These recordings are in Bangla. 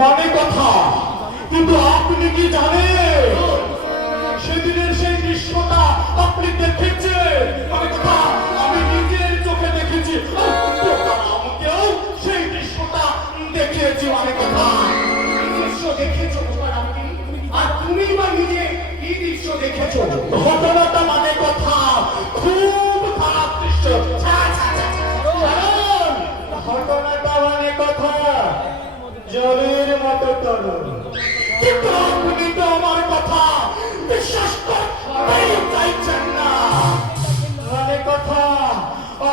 মানে কথা, কিন্তু আপনি কি জানেন সেদিনের সেই দৃশ্যটা আপনি দেখেছেন? মানে কথা, আমি নিজের চোখে দেখেছি, আমাকেও সেই দৃশ্যটা দেখিয়েছি। মানে কথা, দৃশ্য দেখেছো আর তুমি বা নিজে কি দৃশ্য দেখেছো? ঘটনাটা মানে কথা খুব খারাপ দৃশ্য। ঘটনাটা মানে কথা জলের মতো তরল, কিন্তু আপনি তো আমার কথা বিশ্বাস করতেই চাইছেন না। মানে কথা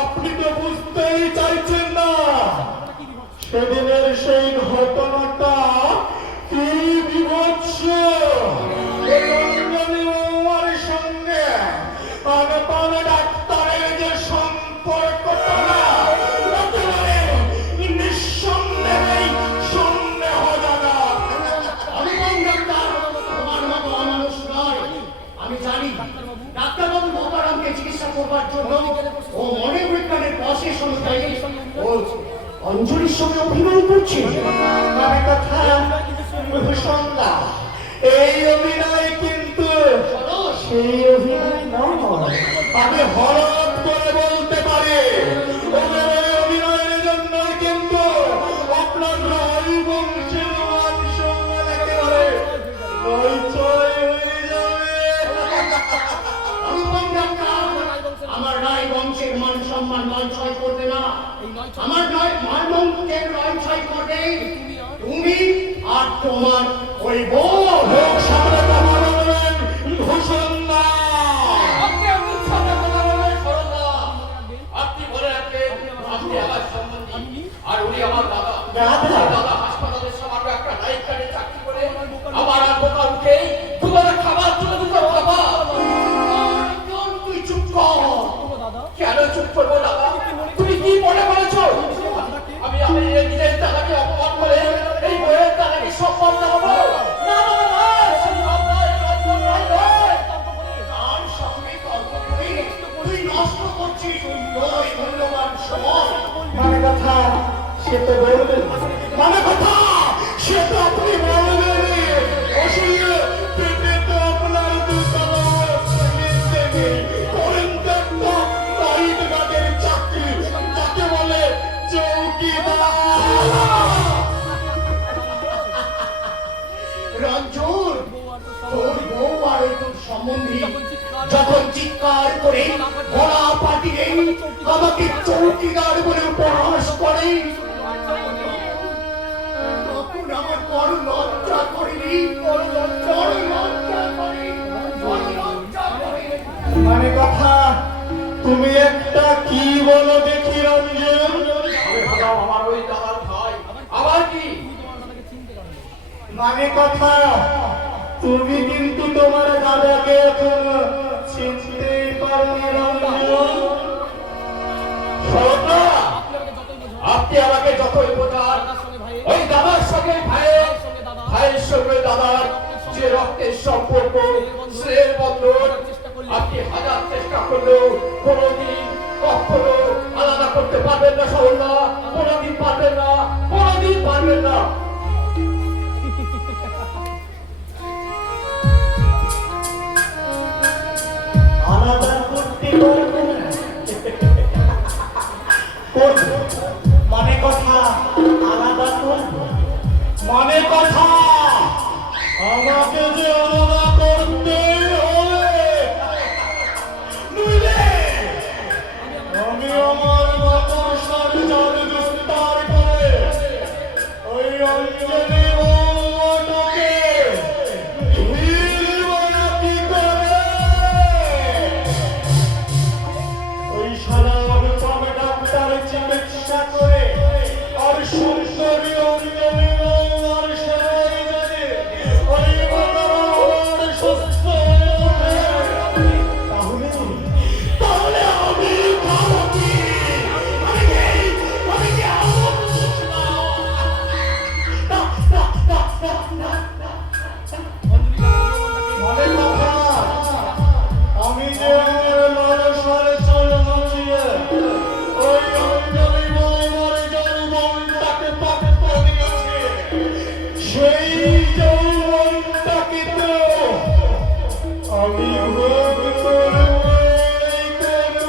আপনি তো বুঝতেই চাইছেন না সেদিনের সেই ঘটনাটা কি বিভৎস। আমার সঙ্গে আনপান ডাক্তারের যে সম্পর্কটা না, একেবারে নিঃসন্দেহেই সন্দেহজনক। অনুপম ডাক্তার তোমার মতো অমানুষ নয়। আমি জানি ডাক্তারবাবু বোকারামকে চিকিৎসা করবার জন্য ও মনোবিজ্ঞানের প্রসেস অনুযায়ী ও অঞ্জলির সঙ্গে অভিনয় করছে। মানে কথা ভূষণদা, এই অভিনয় কিন্তু সেই অভিনয় নয়। আমি হঠাৎ করে বলতে পারি ওদের এই অভিনয়ের জন্যই কিন্তু আপনার রায় বংশের মান সম্মান একেবারে হইচই হয়ে যাবে। অনুপম ডাক্তার, আমার রায় বংশের মান সম্মান নয় করবে না। আমার মান বংশের নয় করবে তুমি আর তোমার ওই বউ। লোক সামনে কথা বলবেন ভূষণদা। আপনি বলে রাখবেন আপনি আমার সম্বন্ধী আর উনি আমার দাদা। দাদা? দাদা হাসপাতালের সামান্য একটা নাইট গার্ডে চাকরি করে আমার আর বোকা উঠেই দুবেলা খাবার তুলে দিত খাবার। তুই চুপ কর। কেন চুপ করবো দাদা? তুমি কি মনে করেছো আমি আমি নিজের দাদাকে অপমান করে এই বইয়ের দাদাকে সম্মান দেবো? না না না, সম্মান নয়, সম্মান নয়। তার সঙ্গে তর্ক করে তুই নষ্ট করছিস তোর মূল্যবান সময়। মানে কথা সে তো বলবেন, মানে কথা সে তো আপনি বলবেনই। আসলে পেটে তো আপনার দুতলা নেই, করেন তো একটা নাইট গার্ডের চাকরি, যাকে বলে চৌকিদার। রঞ্জন, তোর বউ আর তোর সম্বন্ধী যখন চিৎকার করে গলা পাঠিয়ে আমাকে চৌকিদার বলে উপহাস করে তখন আমার বড় লজ্জা করেনি। বড় লজ্জা করে। মানে কথা তুমি একটা কি বলো দেখি রঞ্জন? আমার ওই দাদার ভাই। আবার কি? মানে কথা তুমি কিন্তু তোমার দাদাকে এখন চিনতে পারোনি রঞ্জন। সরলা, আপনি আমাকে যতই বোঝান ওই দাদার সঙ্গে ভাইয়ের সঙ্গে দাদার যে রক্তের সম্পর্ক, স্নেহের বন্ধন, আপনি হাজার চেষ্টা করলেও কোনোদিন কখনো আলাদা করতে পারবেন না। সরলা, কোনোদিন পারবেন না, কোনোদিন পারবেন না। আলাদা করতে পারবো না। মানে কথা আলাদা করবো, মানে কথা আমাকে যে আলাদা করতে হবে, নইলে আমি আমার মাতার সাথে জাদু বিস্তার করে ওই অঞ্জলি বৌমাটাকে ভিড় কি করে ওই সারা অনুপম ডাক্তার চিকিৎসা করে আর সুন্দরী অঞ্জলি বৌমার সেবাই যদি ওই মাতার আমার সুস্থ সেই যৌবনটাকে তো আমি ভোগ করবই করব।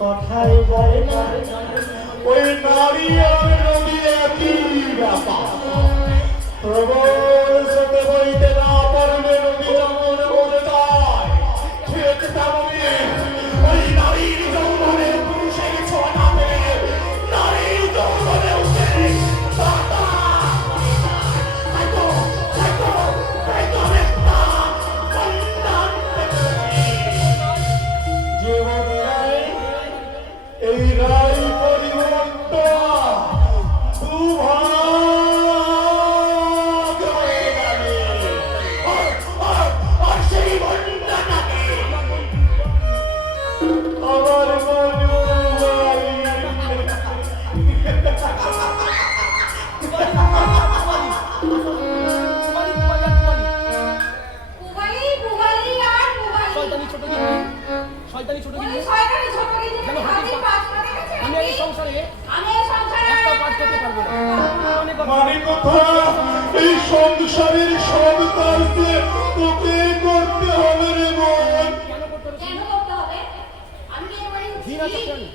কথাই বলে না ওই নারী আর নদী একই ব্যাপার। প্রবল স্রোতে বইতে না পারলে নদী যেমন মরে যায়, ঠিক তেমনি ওই নারীর যৌবনে পুরুষের ছোঁয়া পেয়ে নারীর যৌবনে উঠে এই রায় পরিবর্তন দুভাগ হয়ে গেল। আর সেই বন্যাটাকে আমার পুবালি পুবালি আর পুবালি শয়তানি ছোট গিন্নি, শয়তানি ছোট ওই গিন্নি, শয়তানি ছোট গিন্নি যেন হাতে পাঁচ পা দেখেছে আমি এই সংসারে আমি এই সংসারে একটা কাজ করতে পারবো না। অনেক কথা। মানে কথা এই সংসারের সব কাজ যে তোকে করতে হবে রে বোন। কেন করতে হবে? কেন করতে হবে? আমি কি এবারে ঘি না চাকরানি?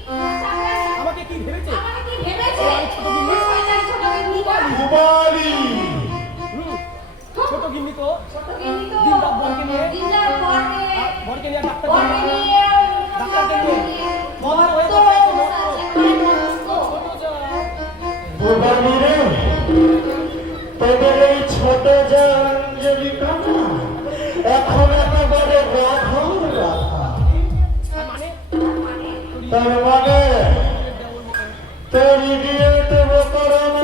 আমাকে কি ভেবেছে? আমাকে কি ভেবেছে? ও আমি ছোট গিন্নি? ওই শয়তানি ছোট গিন্নি কুমারী হুম, ছোট গিন্নি তো ছোট গিন্নি তো দিনরাত বরকে নিয়ে দিনরাত বরকে নিয়ে ডাক্তার বরকে নিয়ে নিয়ে ডাক্তারকে নিয়ে মদ হয়ে তো যাচ্ছে, মদ তো। ছোট ছোট যা। কুমারী রে, তোদের এই ছোট যে অঞ্জলি কানা এখন একেবারে রাখার রাখা। মানে তার মানে তোর ইডিয়েট বকরম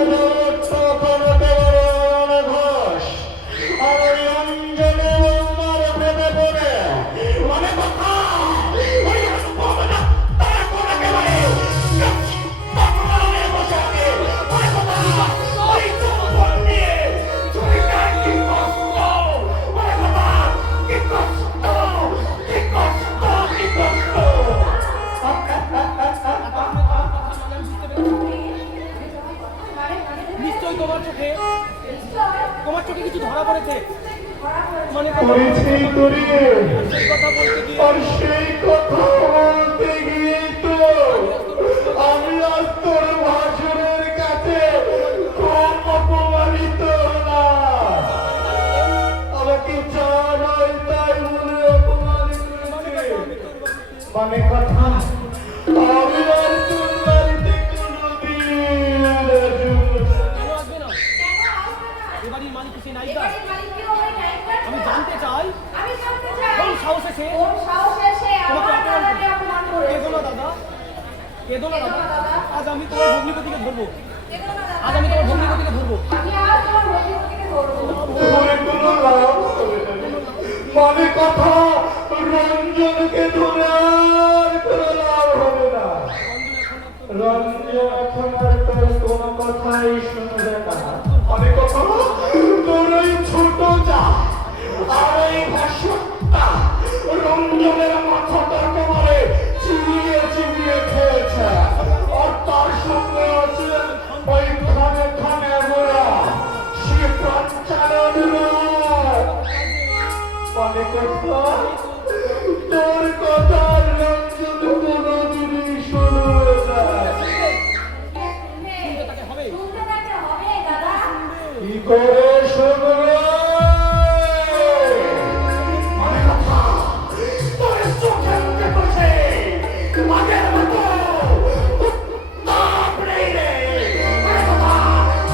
তখন একেবারে ঘোষ আর ওই অঞ্জলি আমার ভেবে পড়ে মানে কথা ওই সম্ভাবনা তার কোন একেবারে তখন বসে আছে মানে কথা ওই যৌবন নিয়ে তুমি কার কি কষ্ট মানে কথা কি কষ্ট কি কষ্ট কি কষ্ট। নিশ্চয়ই তোমার চোখে কিছু ধরা পড়েছে। মানে করেছি তোরে সেই কথা বলতে গিয়ে আর সেই কথা বলতে গিয়ে তো আমি আর তোর ভাসুরের কাছে কম অপমানিত হলাম। আমাকে যা নয় তাই বলে অপমান করেছে। মানে কথা আমি আর তোর বাড়িতে কোনোদিন আসবো না। কেন আসবে না? কেন আসবে না? এ বাড়ির মালিক সে নায়িকা। এবারে মালিককে ওই নায়িকা আমি জানতে চাই আমি জানতে চাই কোন সাহসে সে কোন সাহসে সে তোমাকে আমার অপমান দাদাকে অপমান করেছে কেঁদো না দাদা, কেঁদো না কেঁদো না দাদা। দাদা। আজ আমি তোমার ভগ্নিপতিকে ধরবো। কেঁদো না দাদা, আজ আমি তোমার কেঁদো না। ভগ্নিপতিকে ধরবো। আমি আজ তোমার ভগ্নিপতিকে ধরবো। ধরে কোনো লাভ হবে না। মানে কথা রঞ্জনকে ধরে আর কোনো লাভ হবে না। রঞ্জন এখন আর তোর কোনো কথাই শুনবে না। মানে কথা তোর ওই ছোট যা আর এই ভাষণটা রঞ্জনের মাথাটা একেবারে চিবিয়ে চিবিয়ে খেয়েছে। আর তার সঙ্গে আছে ওই খানে খানে গোড়া সে প্রাঞ্চালন রোগ। মানে কথা তোর কথা রঞ্জন কোনোদিনই শুনবে না। শুনবে, তাকে হবে। শুনতে তাকে হবে দাদা। কি করে শুনবে? মানে কথা তোর চোখে মুখে বসে আগের মতো উত্তাপ নেই রে। মানে কথা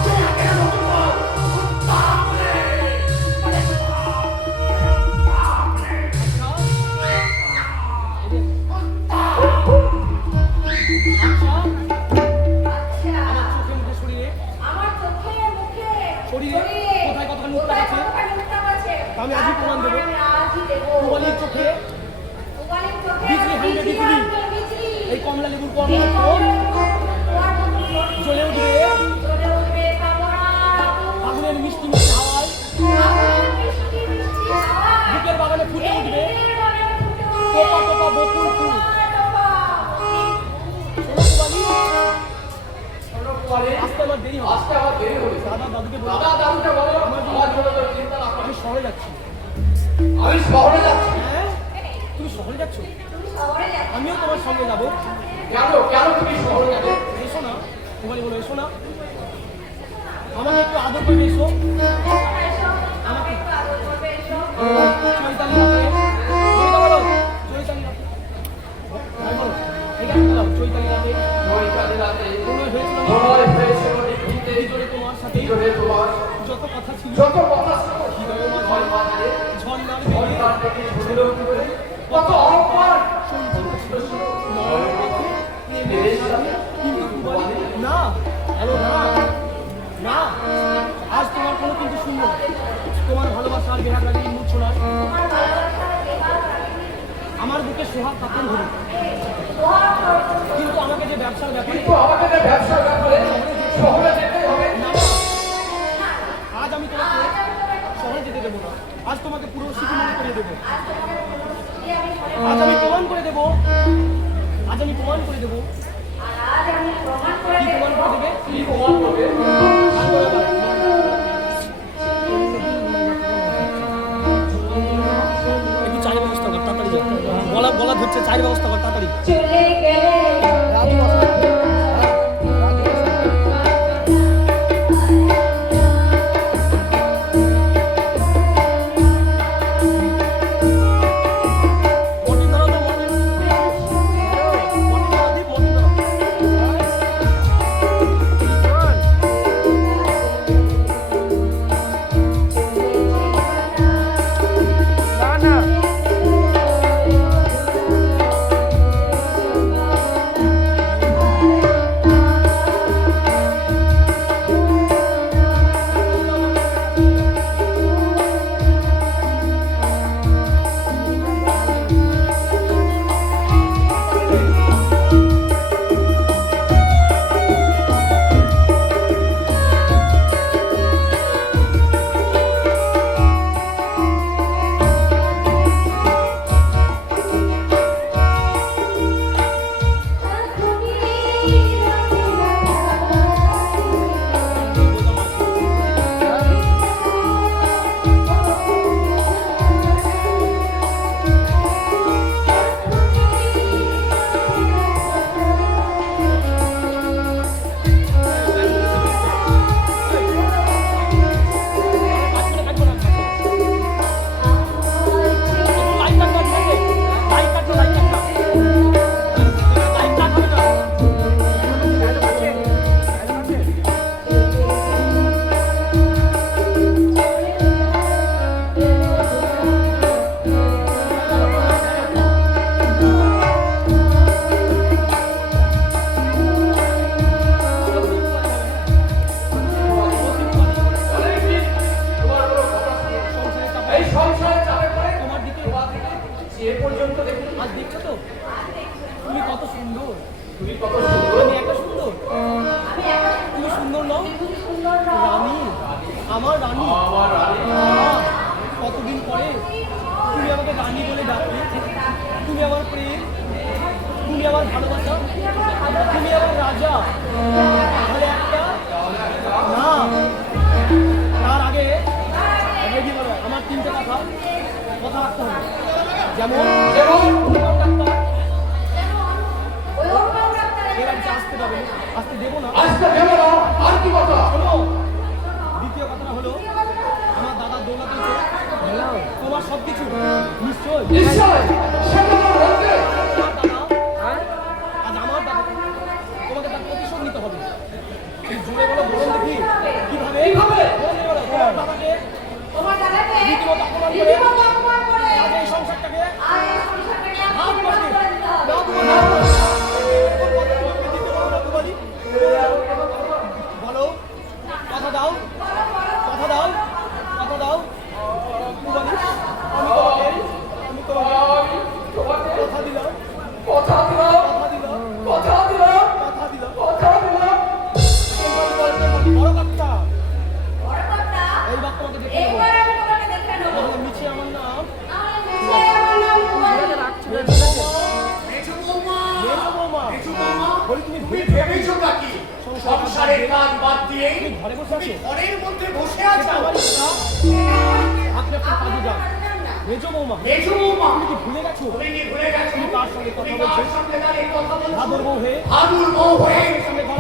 সে আগের মতো উত্তাপ নেই। মানে কথা উত্তাপ নেই। আচ্ছা চোখে মুখে শরীরে আমার চোখে মুখে শরীরে কোথায় কতখানি উত্তাপ কোথায় আছে? কতখানি উত্তাপ আছে? আমি আজই প্রমাণ দেবো। আমি আজই দেবো। পুবালির চোখে পুবালির চোখে বিজলি হানবে, বিজলি বিজলি। হানবে, বিজলি। এই কমলা লেবুর এই কমলা কুয়ার মতো জ্বলে উঠবে জ্বলে উঠবে কামনা আগুন। আগুনের মিষ্টি মিষ্টি হাওয়ায় আগুনের মিষ্টি মিষ্টি হাওয়া। বুকের বাগানে ফুটে উঠবে এই বাগানে ফুটে উঠবে টোপা টোপা বকুল ফুল। টোপা টোপা। শোনো পুবালি, আজকে আমার দেরি হবে আসতে আমার দেরি হবে। দাদা দাদুকে বলো দাদা দাদুকে বলো আমার জন্য তোর চিন্তা না আমি করিস। শহরে যাচ্ছি আমি শহরে যাচ্ছি। হ্যাঁ তুমি শহরে যাচ্ছ তুমি শহরে যাচ্ছ আমিও তোমার সঙ্গে যাবো কেন কেন তুমি শহরে যাবে? এসো না তোমারই বলো এসো না আমাকে একটু আদর করে এসো এসো আমাকে একটু আদর করবে এসো চৈতালি রাতে কবিতা বলো চৈতালি রাতে তাই বলো এই গান বলো চৈতালি রাতে ওইখানে রাতে প্রণয় হয়েছিল ভয় হয়েছিল নিভৃতে, জোরে তোমার সাথে জোরে তোমার যত কথা ছিল যত কথা ছিল, হৃদয়ে মাঝে ঝড় বাজে, ঝর্ণার ঝড় বেগে তার থেকে ঝরে উঠবে। কত অহংকার সঞ্চিত ছিল নয়নের পথে নেমে এসেছে। কিন্তু তুমি বলে, না বলো না না আজ তোমার কোনো কিন্তু শূন্য তোমার ভালোবাসা আর বেহাগ লাগে মূর্ছনায় তোমার ভালোবাসার বেহাগ রাখিনি আমার বুকে সোহাগ কাপন ধরে সোহাগ করছো কিন্তু আমাকে যে ব্যবসার ব্যাপারে কিন্তু আমাকে যে ব্যবসার ব্যাপারে শহরে যেতে হবে। না আজ আমি তোমাকে শহরে যেতে দেবো না আজ তোমাকে পুরো স্মৃতি মনে করে দেবো আজ তোমাকে পুরো আমি ঘরে আজ আমি প্রমাণ করে দেবো আজ আমি প্রমাণ করে দেবো আর আজ আমি প্রমাণ করে কি প্রমাণ দেবো করে দেবে কি প্রমাণ করবে? একটু চায়ের ব্যবস্থা কর তাড়াতাড়ি যা গলা গলা ধরছে চায়ের ব্যবস্থা কর তাড়াতাড়ি চলে গেলে রাজু আসবে মর্নিং দাঁড়াও তো মর্নিং দাঁড়াও দীপ মর্নিং দাঁড়াও না অনেকদিন তোমার কোনো কথা শুনি। এই সংসারে চাপে পড়ে তোমার দিকে তোমার দিকে যে পর্যন্ত দেখি আজ দেখছো তো তুমি কত সুন্দর তুমি কত সুন্দর। আমি একা সুন্দর আমি একা তুমি সুন্দর নও তুমি সুন্দর নও রানী আমার রানী আমার রানী। আহ, কতদিন পরে তুমি আমাকে রানী বলে ডাকলে তুমি আমার প্রেম তুমি আমার ভালোবাসা তুমি আমার রাজা তাহলে একটা না তার আগে রেডি বলো আমার তিনটে কথা রাখতে হবে যেমন যেমন অনুপম ডাক্তার ওই ওরকম ডাক্তারের এর আগে আসতে পারবে আসতে দেবো না আসতে দেবো না। আর কি কথা? শোনো দ্বিতীয় কথাটা হলো আমার দাদা দৌলতে তোমার সব কিছু নিশ্চয় নিশ্চয় সে তোমার রক্তে। আজ আমার দাদা তোমাকে তার প্রতিশোধ নিতে হবে তুমি জুড়ে বলো বলুন দেখি কিভাবে কিভাবে? বলুন বলো তোমার দাদাকে তোমার দাদাকে রীতিমতো অপমান করে রীতিমতো অপমান করে আজ এই সংসারটাকে আর এই সংসারটাকে ভাগ আমি করে বিভাগ দিই। করে দিতে হবে না তোমার না বলো কথা দাও কথা দাও কথা দাও কুবালি আমি তোমাকে আমি তোমাকে কথা দিলাম কথা দিলাম, কথা দিলাম কথা দিলাম, কথা দিলাম কথা দিলাম। বড় বার্তা বড় কথা এই বার্তা আমাকে দেখে নেবো এইবার আমি তোমাকে দেখে নেব তাহলে মিছে আমার নাম তাহলে নিশ্চয়ই আমার নাম কুমারী মেজো বৌমা, মেজো বৌমা মেজো বৌমা, বলি তুমি তুমি ভেবে ভেবেছো নাকি সংসারের কাজ বাদ দিয়ে তুমি ঘরে বসে তুমি আছো? ঘরের মধ্যে বসে সেটা আছো আমার ইচ্ছা। আপনি আপনার কাজে যান। মেজো বৌমা, মেজো বৌমা, তুমি কি ভুলে গেছো? তুমি কি ভুলে গেছো? তুমি কার সঙ্গে কথা তুমি বলছো? কার সঙ্গে দাঁড়িয়ে কথা বলছো? ভাদুর বউ হয়ে ভাদুর বউ হয়ে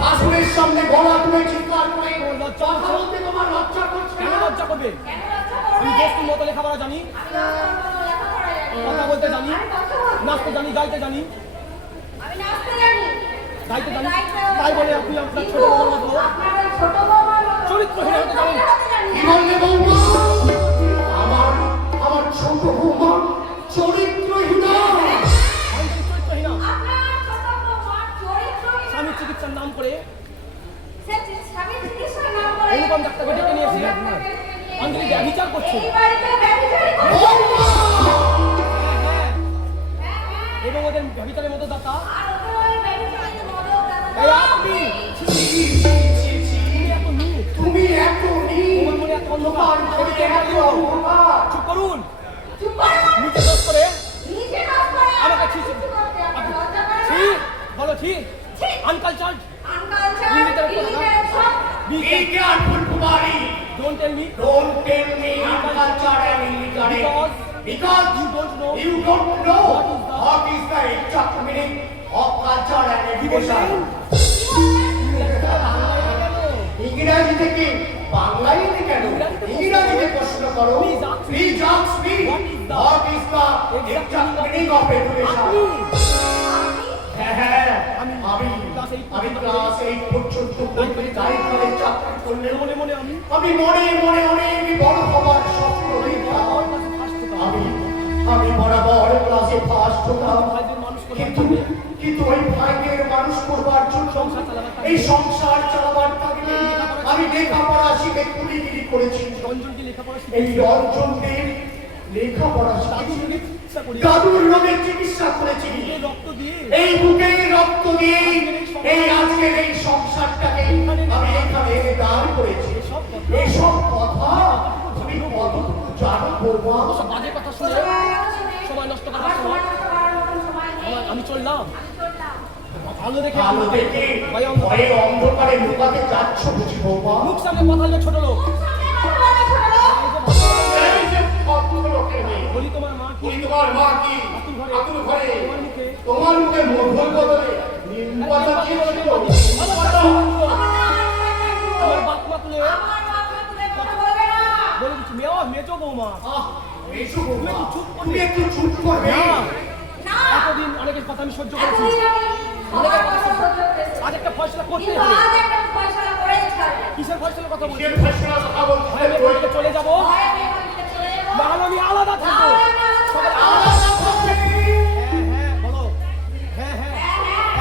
ভাসুরের সামনে গলা তুলে চিৎকার করে তোমার লজ্জা কথা করছে? বলতে তোমার লজ্জা করছে কেন না? লজ্জা করবে? কেন লজ্জা আমি করবে? দোস্তির মতো লেখাপড়া জানি, আমি দশটার মতো লেখাপড়া জানি। কথা বলতে জানি, আমি কথা বলতে নাচতে জানি, গাইতে জানি, আমি নাচতে জানি। গাইতে জানি। গাইতে- তাই বলে আপনি আপনার ছোট কিন্তু বউর মতো আপনার ওই ছোট বৌমার মতো চরিত্রহীন হতে জানেন। হতে জানি কি না। বললে বৌমা? আমার আমার ছোট বৌমা চরিত্রহীনা। আমি চরিত্রহীনা। আপনার ছোট বৌমার চরিত্রহীন। স্বামীর চিকিৎসার নাম করে সে স্বামীর চিকিৎসার নাম করে অনুপম ডাক্তারকে ডেকে নিয়ে এসে আঞ্জলি ব্যভিচার করছে। এই বাড়িতে ব্যভিচারী করছে। বৌমা! এবং ওদের ব্যভিচারের মতো দাতা আর ওদের ওই ব্যভিচারীদের মদক দাদা এই আপনি। ছি, ছি, ছি, ছি। তুমি এত নীচ, তুমি এত নীচ, তোমার মনে এত অন্ধকার, তোমার মনে এদিকে এত এত অন্ধকার। চুপ করুন। চুপ করে বল। নিচে দোষ করে নিজে নাচ করে আমাকে আর ছি ছি কিছু করতে আপনার লজ্জা করে না? ছি বলো ছি ছি। আনকালচার্ড আনকালচার, Illiterate কথা না? illiterate সব। বি বিজ্ঞান কুমারী, don't tell me don't tell me uncultured and illiterate. Because you don't know you don't know what is the what is the exact meaning of culture and কি বলছেন? education. ইংরেজি থেকে বাংলায় কেন? ইংরেজিতে প্রশ্ন করো। Please ask me what is the exact meaning of education. আপনি হ্যাঁ, হ্যাঁ, আমি ক্লাস 8 পর্যন্ত গাইডলাইন চাকরি করলে মনে মনে আমি আমি মনে মনে অনেক বড় হবার স্বপ্ন দেখতাম। আমি বরাবর ক্লাসে ফার্স্ট হতাম, ভাইদের মানুষ করবার কিন্তু জন্য কিন্তু ওই ভাইদের মানুষ করবার জন্য এই সংসার চালাবার তাগিদে আমি লেখাপড়া শিখে কুলিগিরি করেছি। রঞ্জনকে লেখাপড়া এই শিখিয়েছি। রঞ্জনদের লেখাপড়া শিখেছি, দাদুর চিকিৎসা করি। দাদুর রোগের চিকিৎসা করেছি। এই রক্ত দিয়ে এই বুকের রক্ত দিয়ে এই আজকের এই সংসারটাকে আমি এখানে এনে দাঁড় করেছি। এসব কথা তুমি কতটুকু জানো বৌমা? ওসব বাজে কথা শুনে সময় নষ্ট আমার করার সময় সময় নষ্ট করার মতন সময় নেই। আমি চললাম আমি চললাম। ভালো দেখে আলো দেখে ভাই অন্ধকার ভয়ে অন্ধকারে লুকাতে যাচ্ছ বুঝি বৌমা? মুখ সামনে কথা বলবে ছোট লোক। সামনে কথা বলে ছোট লোক। এই যে ভদ্রলোকের মেয়ে, বলি তোমার মা কি বলি তোমার মা কি আতুর ঘরে তোমার মুখে মধুর বদলে নিম পাতা দিয়েছিল? আমার বাপ মা তুলে আমার বাবা তুলে কথা বলবে না। বলে দিচ্ছি মেজো বৌমা আহ, মেজো বৌমা, তুমি একটু চুপ করবে? তুমি একটু চুপ করবে? না না। এতদিন অনেকের কথা আমি সহ্য করেছি। এতদিন আমি সবার কথা সহ্য করেছি। আজ একটা ফয়সলা করতে কিন্তু হবে। আজ একটা ফয়সালা করেই ছাড়বে। কিসের ফয়সলার কথা বলছি? কিসের ফয়সালা কথা বলছিস? হয় আমি এখান থেকে চলে যাবো, হয় আমি এখান থেকে চলে যাবো। না হলে আমি আলাদা না থাকবো। হলে আমি আলাদা সবাই থাকবো। আলাদা। আলাদা থাকবে। হ্যাঁ বলো। হ্যাঁ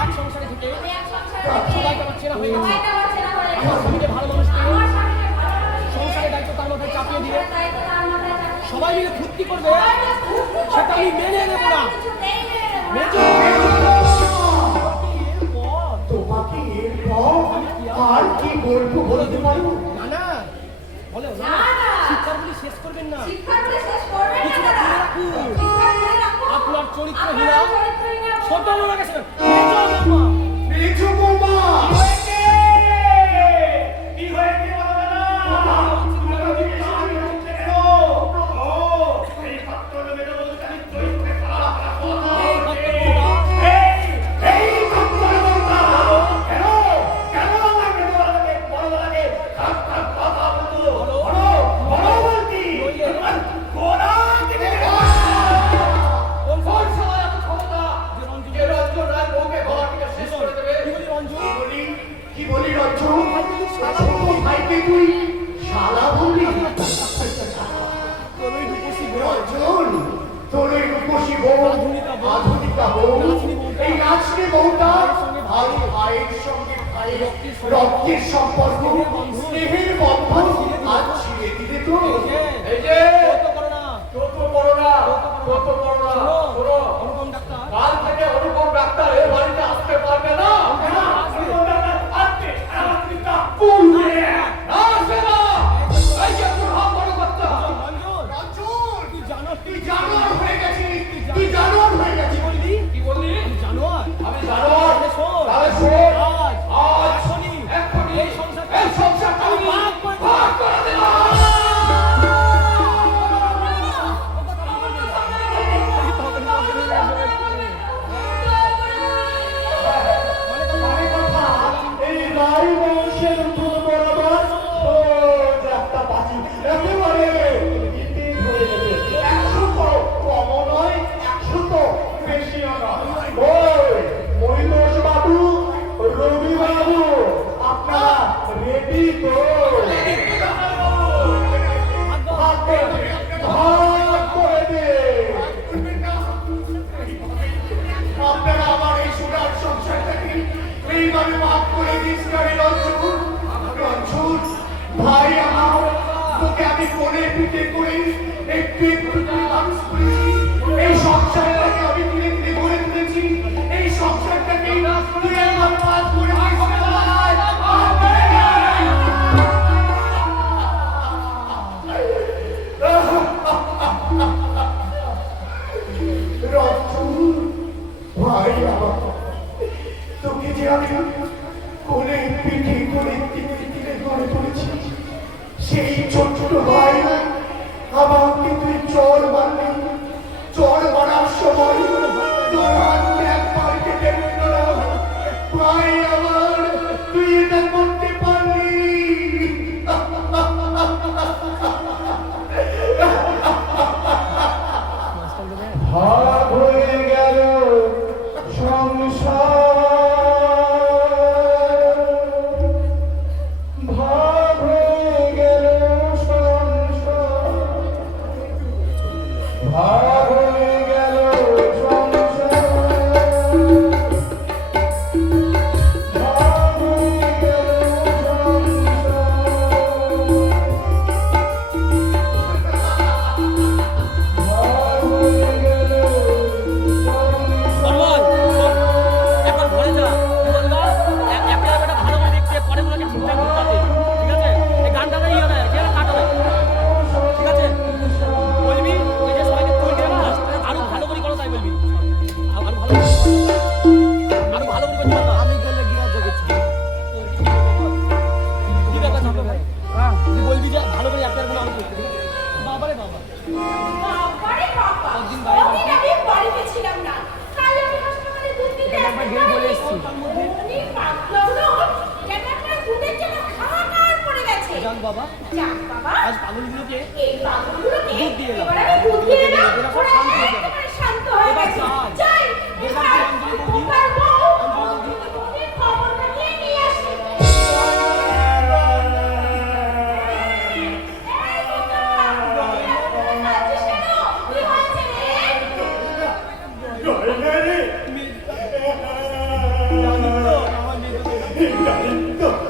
এক সংসারে থেকে আমি এক সংসারে থেকে সবাইকে আমার চেনা হয়ে গেছে। সবাইকে আমার চেনা হয়ে আমার গেছে। স্বামীকে ভালো মানুষ পেয়ে আমার স্বামীকে ভালোবাসি। সংসারের দায়িত্ব তার মাথায় চাপিয়ে দিয়ে সংসারের দায়িত্ব তার মাথায় চাপিয়ে সবাই মিলে ফুর্তি করবে, সবাই মিলে ফুর্তি করবে। সেটা আমি মেনে নেব না। কিছুতেই মেনে নেব না। মেজো তোমাকে এরপর আর কি বলবো বলতে পারো? না না বলো না না, না। শিক্ষার বলি শেষ করবেন না। শিক্ষার বলে শেষ করবেন না কিছুটা দাদা। তুলে রাখুন। শিক্ষা তুলে রাখুন। আপনার চরিত্রহীনা আপনার চরিত্রহীনা ছোট মনে গেছে মেজো বৌমা। মেজো বৌমা, কি হয়েছে বলো না? তোমরা জিজ্ঞেস আমি করতে কেন? ও, এই ভক্তরা মেরে বলতে আমি চরিত্রে খারাপ রাখো। এই ভক্তরা এই ভক্তরা বলতা। কেন? কেন আমার মেরে বলাকে খারাপ খারাপ কথা বলতো? বলো, বলো বলতি। তোমার গোড়া থেকে কোন কোন সময় এত ক্ষমতা যে রঞ্জন যে রঞ্জন রায় বউকে ঘর থেকে শেষ করে দেবে? কি বলি রঞ্জন? কি বলি রঞ্জন? ছোট ভাইকে তুই শালা বললি? তোর ওই রূপসী বউ। রঞ্জন, তোর ওই রূপসী বউ, আধুনিকা বউ, আধুনিকা বউ, নাচনি বউটা, এই নাচনি বউটা ভাইয়ের সঙ্গে ভাইয়ের সঙ্গে ভাইয়ের রক্তের সম্পর্ক, স্নেহের বন্ধন আজ ছিঁড়ে দিলে তো। এই যে কত করো না। টোটো করো না, টোটো করো না। শোনো, শোনো, অনুপম ডাক্তার কাল থেকে অনুপম ডাক্তার এই বাড়িতে আসতে পারবে না। আসবে। আসবে, আমার চিন্তা করবে। না, আসবে না। এই যে প্রভাব বড় করতে হবে। রঞ্জন রঞ্জন, তুই জানো তুই জানোয়ার হয়ে গেছিস, তুই জানোয়ার হয়ে কি গেছিস। বললি? কি বললি? তুই জানোয়ার? আমি জানোয়ার। তাহলে শোন। তাহলে শোন। আজ আজ এখনই এক্ষুনি এই সংসারটা এই সংসার কোলে পিঠে করে একটু একটু করে মানুষ করেছি। এই সংসারটাকে আমি ধীরে ধীরে গড়ে তুলেছি। এই সংসারটাকে তুই একবার পাত করে ভাই আমার, তোকে যে আমি কোলে পিঠে করে ধীরে ধীরে গড়ে তুলেছি, সেই ছোট্ট ভাই আমাকে তুই চর মারলি। চর মারার সময় তোর হাতে একবার কেটে নিল না। ভাই আমার, তুই এটা করতে পারলি। ভাগ হয়ে গেল সংসার, ভাগ হয়ে গেল সংসার, ভাগ হয়ে গেল সংসার, ভাগ হয়ে গেল বলবল একবার ঘরে যা, কি বলবা একটা একটা ভালো করে দেখতে পরে মনে হচ্ছে ঠিকঠাক ঢুকাতে, ঠিক আছে? এই গানটাতে ইয়ে না যে কাটাবে, ঠিক আছে? বলবি এই যে সবাইকে তুই দে না, আরো ভালো করে করো তাই বলবি, আরো ভালো করে করতে পারবা। আমি গেলে গিয়া জগেছি কি ব্যাপার থাকবে ভাই? হ্যাঁ তুই বলবি যে ভালো করে একটা কোনো আলো করতে, ঠিক আছে? বাবারে বাবা বাবারে বাবা, কতদিন বাড়ি ওদিন আমি বাড়িতে ছিলাম না। কাল আমি হাসপাতালে দুধ দিতে একবার গেলে বলে এসছি। উনি পাগল যেন একটা দুধের জন্য খাওয়ার পড়ে গেছে। জান বাবা যাক বাবা, আজ পাগলগুলোকে এই পাগলগুলোকে দুধ দিয়ে এলাম। এবার আমি দুধ দিয়ে এলাম, এরা সব ওরা শান্ত হয়ে যাবে। একেবারে শান্ত হয়ে এবার গেছে। যান। যাই, এবার এবার অঞ্জলি বৌদি, ওপার বউ, অঞ্জলি বৌদি। ওদের খবরটা নিয়ে আসি। এই বোকা, এরকম কাঁদছিস কেন? কি হয়েছে রে?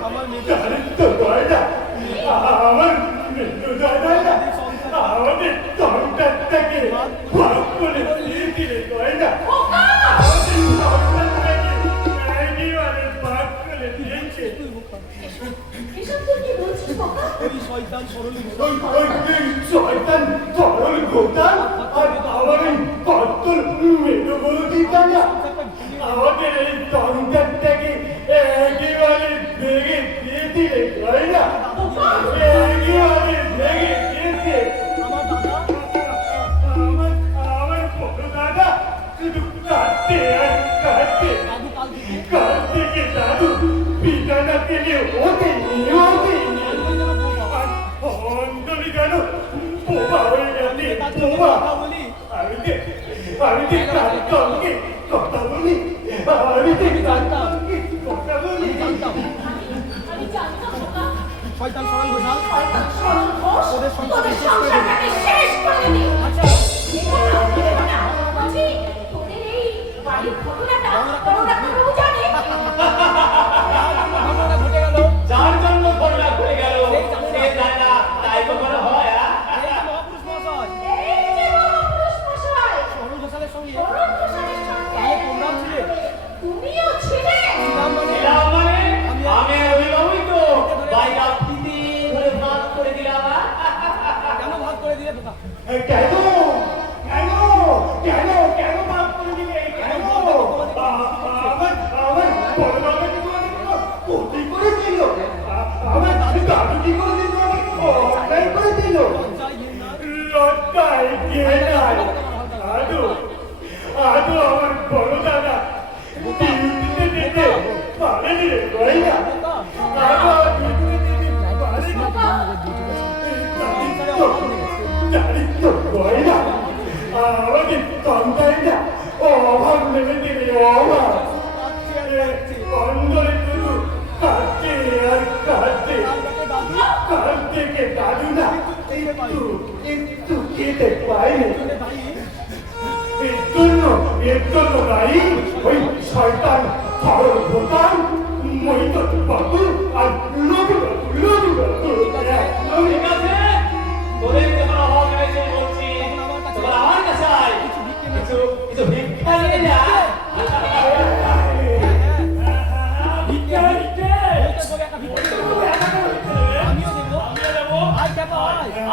আমার মেয়ে আমার মৃত্যু দয়না, আমাদের সংসারটাকে ভাগ করে দিয়ে দিলে দয়না, আমাদের সংসারটাকে একেবারে ভাগ করে দিয়েছে। এসব তুই কি বলছিস বোকা? ওই শয়তান সরল ওই শয়তান তরল গোতাল আর আমার এই পাত্তর মেরো বলতিটা না, আমাদের এই সংসারটাকে একেবারে ভেঙে দিয়ে দিলে দয়না, একেবারে ভেঙে দিয়েছে। আমার দাদা আমার বড় দাদা শুধু কাঁদতে আর কাঁদতে, দাদু কাল থেকে কাল থেকে দাদু পিতা না পেলে ওঠেনি। আর অঞ্জলি যেন বোবা হয়ে গেছে, বোবা। বলি আমি যে তার সঙ্গে কথা বলি, আমি যে তার সঙ্গে কথা বলি। জানতাম আমি জানতাম বোকা, শয়তান সরল ঘোষাল শয়তান সরল ঘোষ ওদের সংসার তোদের শেষ করে দেবে। সংসারটাকে শেষ করে দিবি। আচ্ছা দেবো না, বলছি, তোদের এই বাড়ির ঘটনাটা বড় ডাক্তারবাবু জানে? ঘটনা ঘটে গেল, যার জন্য ঘটনা ঘটে গেল সেই জানে সে না। জানে না, তাই কখনো হয়? এই যে মহাপুরুষ মহাশয় এই যে মহাপুরুষ মশাই, সরল ঘোষালের সঙ্গে সরল ঘোষালের সঙ্গে তাহলে তোমরাও ছিলে? তুমিও ছিলে? ছিলাম মানে এরা মানে আমি- আমি অভিভাবকই তো বাইরা ফিতে ধরে ভাগ করে দিলাম। কেন ভাগ করে দিলে বোকা? কেন কেন কেন কেন মাফ করে দিলে? কেন আমার বড় বাবা কি করে দিল? কোটি করে দিল? আমার দাদু কি করে দিল? অন্যায় করে দিল? যাই গিয়ে না লজ্জায় কে নাই? আদু আমার বড় দাদা ডিউটিতে যেতে পারেনি রে গয়না। আদু ডিউটিতে যেতে পারেনি। জানিস তো গয়না, আমাকে সন্তানটা অভাব নেমে দিলে, অভাব। অন্ধরে শুধু কাঁদতে আর কাঁদতে, কাল থেকে দাদু না একটু খেতে পাইনি। এর জন্য দায়ী ওই শয়তান খরচ বোতাম মহিত বাবু আর লবু বাবু। ঠিক আছে,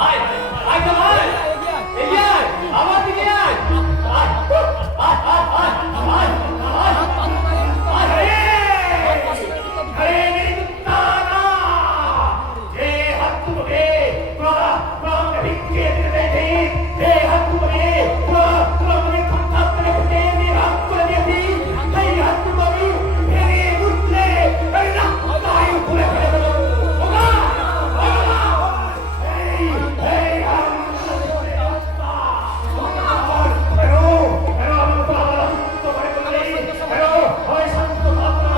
আয় আয় জামাই এগিয়ে আয়। এগিয়ে আয় আমার দিকে আয় আয় আয় আয় আয় আয় আরে আরে মেরি তানা ये हाथ तुमने पूरा पूरा भिक्के दे दे ये हाथ तुमने पूरा पूरा मुझे खत्ता करे फटे मेरे हाथ को दे दी ये हाथ तुमने मेरे मुझे अरे ना काय पूरे फटे दो होगा होगा हे हम हेलो हेलो हम तो बड़े बड़े हेलो ओए संत तो अपना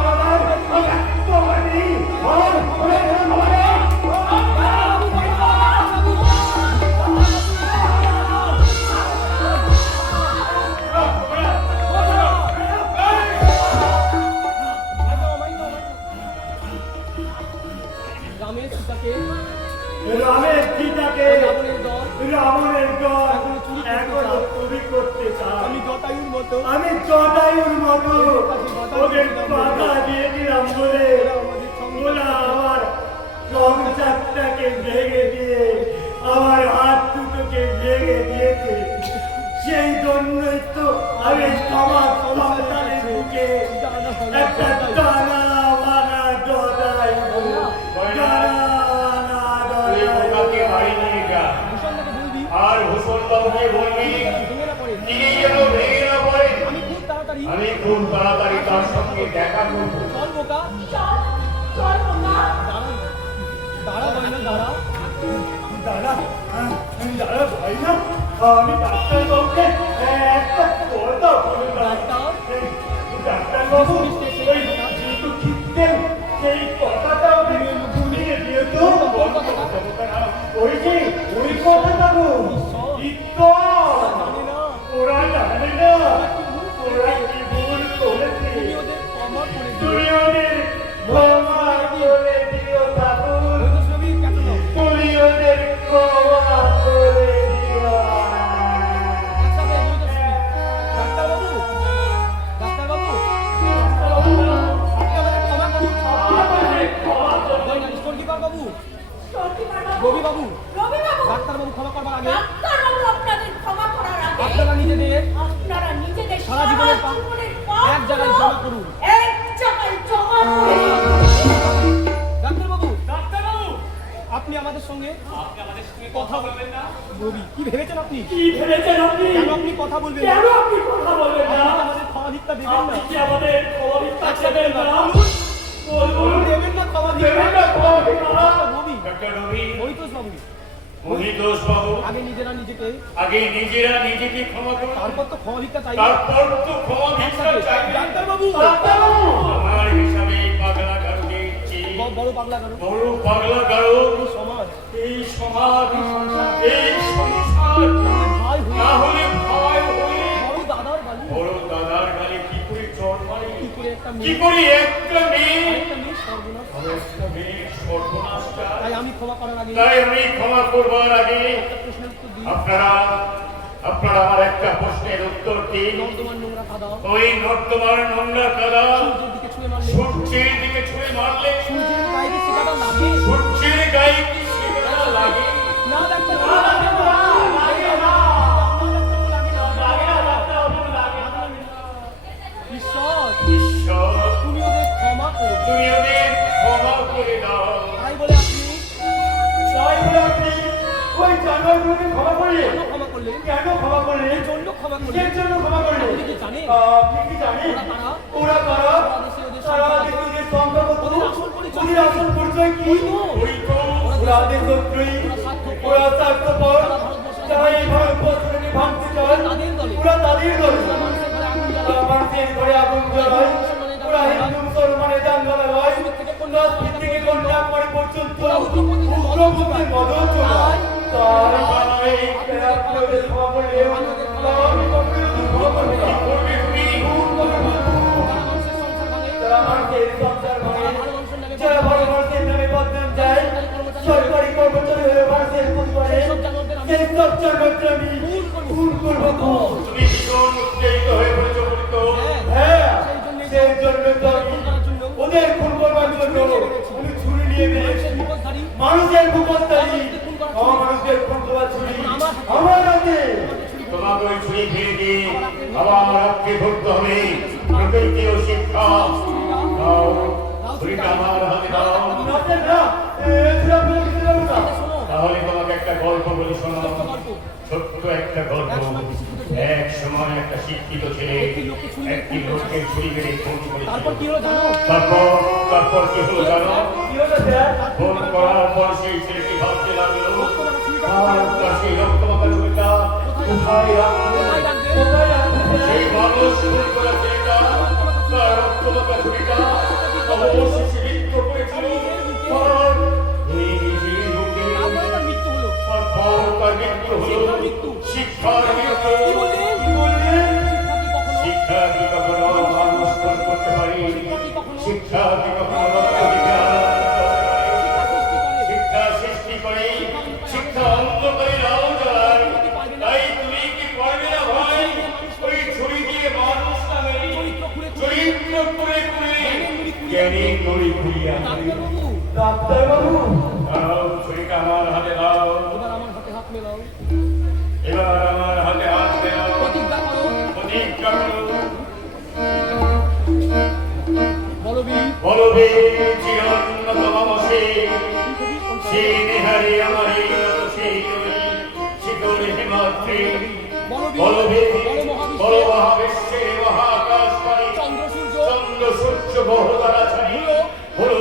होगा तो बड़ी और बोले हमारे রামের সীতাকে রামের সীতাকে রাবণের দল রাবণের দল এখনো এখনো চুরি চুরি করতে করতে চায়। আমি জটায়ুর মতো আমি জটায়ুর মতো ওদের বাধা দিয়েছিলাম বলে ওরা আমার সংসারটাকে ভেঙে দিয়ে আমার হাত দুটোকে ভেঙে দিয়েছে। সেই জন্যই তো আমি আমার সন্তানের বুকে একটা টানা মানা জটায়ু ওকে বাড়ি নিয়ে যা ভূষণটাকে বলবি আর ভূষণ বাবুকে বলবি ভেঙে না পড়ে তিনি যেন ভেঙে না পড়ে আমি খুব তাড়াতাড়ি আমি খুব তাড়াতাড়ি তার সঙ্গে দেখা করবো চল বোকা চল চল বোকা দাঁড়া বয়না দাঁড়া দাদা দাদা ভাই না আমি ডাক্তার বাবুকে একটা কথা বললাম। ডাক্তার ডাক্তার বাবু ওই কিন্তু ঠিকতেন সেই কথাটা ওকে শুনিয়ে দিয়ে তো ওই যে ওই কথাটা গো জানি না ওরা জানে না ওরা কি ভুল করেছে তুমি ওদের ক্ষমা করে দিও তুমি ওদের ক্ষমা করে দিও ঠাকুর বৈষ্ণবী কেন না তুমি ওদের ক্ষমা করে দিও একসাথে বৈষ্ণবী ডাক্তারবাবু ডাক্তারবাবু আপনি আমাদের ক্ষমা করুন ঈশ্বরদীপাল বাবু রবি বাবু রবিবাবু ডাক্তারবাবু ক্ষমা করবার আগে ডাক্তারবাবু আপনাদের ক্ষমা করার আগে আপনারা নিজেদের আপনারা নিজেদের সারা জীবনের পাপ এক জায়গায় জমা করুন। এক জায়গায় জমা করুন। ডাক্তারবাবু আপনি আমাদের সঙ্গে কথা বলবেন না রবি কি ভেবেছেন আপনি কি ভেবেছেন আপনি কেন আপনি কথা বলবেন না? কেন আপনি কথা বলবেন না আপনি আমাদের ক্ষমা ভিক্ষা দেবেন না আপনি কি আমাদের ক্ষমা ভিক্ষা দেবেন না বলুন দেবেন না ক্ষমা দেবেন না ক্ষমা ভিক্ষা? রবি ডক্টর রবি মহিতোষ বাবু মহিতোষ বাবু আগে নিজেরা নিজেকে আগে নিজেরা নিজেকে ক্ষমা করুন তারপর তো ক্ষমা ভিক্ষা চাই তারপর তো ক্ষমা ভিক্ষা চাইবেন ডাক্তারবাবু আমার হিসাবে পাগলা গারুকে বড় পাগলা করো বড় পাগলা গারু সমাজ এই সমাজ এই সংসার ভাই না হয়ে হলে ভয় হয়ে বড় দাদার গালি বড় দাদার গালে কি করে চড় মারে কি করে একটা কি মেয়ে করে একটা মেয়ে একটা মেয়ে সর্বনাশ একটা মেয়ে সর্বনাশ চায়। তাই আমি ক্ষমা করার আগে তাই আমি ক্ষমা করবার আগে একটা প্রশ্নের উত্তর দিই আপনারা আমার একটা প্রশ্নের উত্তর দিন নর্দমার নোংরা খাদা ওই নর্দমার নোংরা কাদা সূর্যের দিকে ছুঁয়ে মারলে সূর্যের দিকে ছুঁড়ে মারলে সূর্যের গায়ে কি শিকাটা লাগে সূর্যের গায়ে কি সেটা লাগে না ডাক্তার লাগে না ঈশ্বর ঈশ্বর তুমি ওদের ক্ষমা করো তুমি ওদের ক্ষমা করে দাও তাই বলে আপনি তাই বলে আপনি ওই জানোয়ারগুলোকে ক্ষমা করলেন কেন ক্ষমা করলেন কেন ক্ষমা করলেন এর জন্য ক্ষমা করলেন কিসের জন্য ক্ষমা করলেন আপনি কি জানেন আপনি কি জানেন ওরা কারা? ওরা কারা সারা দেশে ওদের সারা সংখ্যা দেশে কত? ওদের সংখ্যা কত? ওদের আসল পরিচয় ওদের আসল পরিচয় কি ওই তো। ওই তো ওরা দেশদ্রোহী ওরা স্বার্থপর। ওরা স্বার্থপর যারা ভারতবর্ষকে যারা এই ভারতবর্ষকে ভাঙতে চায় তাদের দলে। ওরা তাদের দলে ওরা মানুষের ঘরে আগুন জ্বালায়। ওরা মানুষের ঘরে আগুন জ্বালায় ওরা হিন্দু মুসলমানের দাঙ্গা লাগায় কাশ্মীর থেকে কন্যাকুমারী পর্যন্ত উগ্রপন্থীর মদত চলায় তাই আপনাদের ক্ষমা করলে আমি কখনো ক্ষমা করবো না। করবে তুমি যারা মানুষের সংসার ভাঙে, যারা মানুষের সংসার ভাঙে, যারা ভালো মানুষের নামে যারা ভালো মানুষের নামে বদনাম যায়, সরকারি কর্মচারী হয়ে মানুষের ক্ষতি করে, সেই সব জানোয়ারকে আমি খুন করবো। তুমি ভীষণ উত্তেজিত হয়ে পড়েছো বলিত হ্যাঁ, সেই জন্য তো আমি ওদের খুন করবার জন্য আমি ছুরি নিয়ে বেরিয়েছি। মুখোশধারী মানুষের মুখোশধারী, মানুষদের খুন তোমার ছুরি এখন আমার হাতে। আমার হাতে তোমাকে ওই ছুরি ফিরে দিয়ে আবার আজকে ধরতে হবে প্রকৃতিও শিক্ষা দাও ছুরিটা আমার হাতে দাও নাচেন না, ছুরি আপনাকে দিতে পারবো না। তাহলে তোমাকে একটা গল্প বলি শোনো গল্প। ছোট্ট একটা গল্প এক সময় একটা শিক্ষিত ছেলে একটি লোককে ছুরি মেরে খুন করেছিল তারপর কি হলো জানো? তারপর কি হলো জানো কি হলো স্যার? খুন করার পর সেই ছেলেটি ভাবতে লাগলো আর তার সেই রক্তমাখা ছুরিটা কোথায় রাখবো? কোথায় রাখবে? কোথায় রাখবে স্যার? সেই মানুষ খুন করা ছেলেটা তার রক্তমাখা ছুরিটা অবশেষে বিক্রি করেছিল কারণ এই নিজের লোকে তারপরে তার মৃত্যু হলো। তারপর তার মৃত্যু হলো শিক্ষার মৃত্যু কি বললেন? কি বললেন? শিক্ষা কি কখনো শিক্ষা কি কখনো মানুষ খুন করতে পারে শিক্ষা কি কখনো রক্তবিজ্ঞান শিক্ষা সৃষ্টি করে শিক্ষা অন্ধ করে নাও যায় তাই তুমি কি পারবে না ভাই ওই ছুরি দিয়ে মানুষ নামে চরিত্র করে করে জ্ঞানী নড়ি ঘুরিয়া ডাক্তারবাবু, ডাক্তারবাবু, দাও ছুরিটা আমার হাতে দাও এবার আমার হাতে হাত মেলাও। এবার আমার হাতে হাত দাও প্রতিজ্ঞা করো। প্রতিজ্ঞা করো বলবীর, বলবীর চিরন্নতম সেই নেহারে আমার এই সেই শিকড় হিমাদ্রি বলবীর বল মহাবিশ্বের মহাকাশ পানি চন্দ্র সূর্য চন্দ্র সূর্য গ্রহ তারা ছাড়ি হলো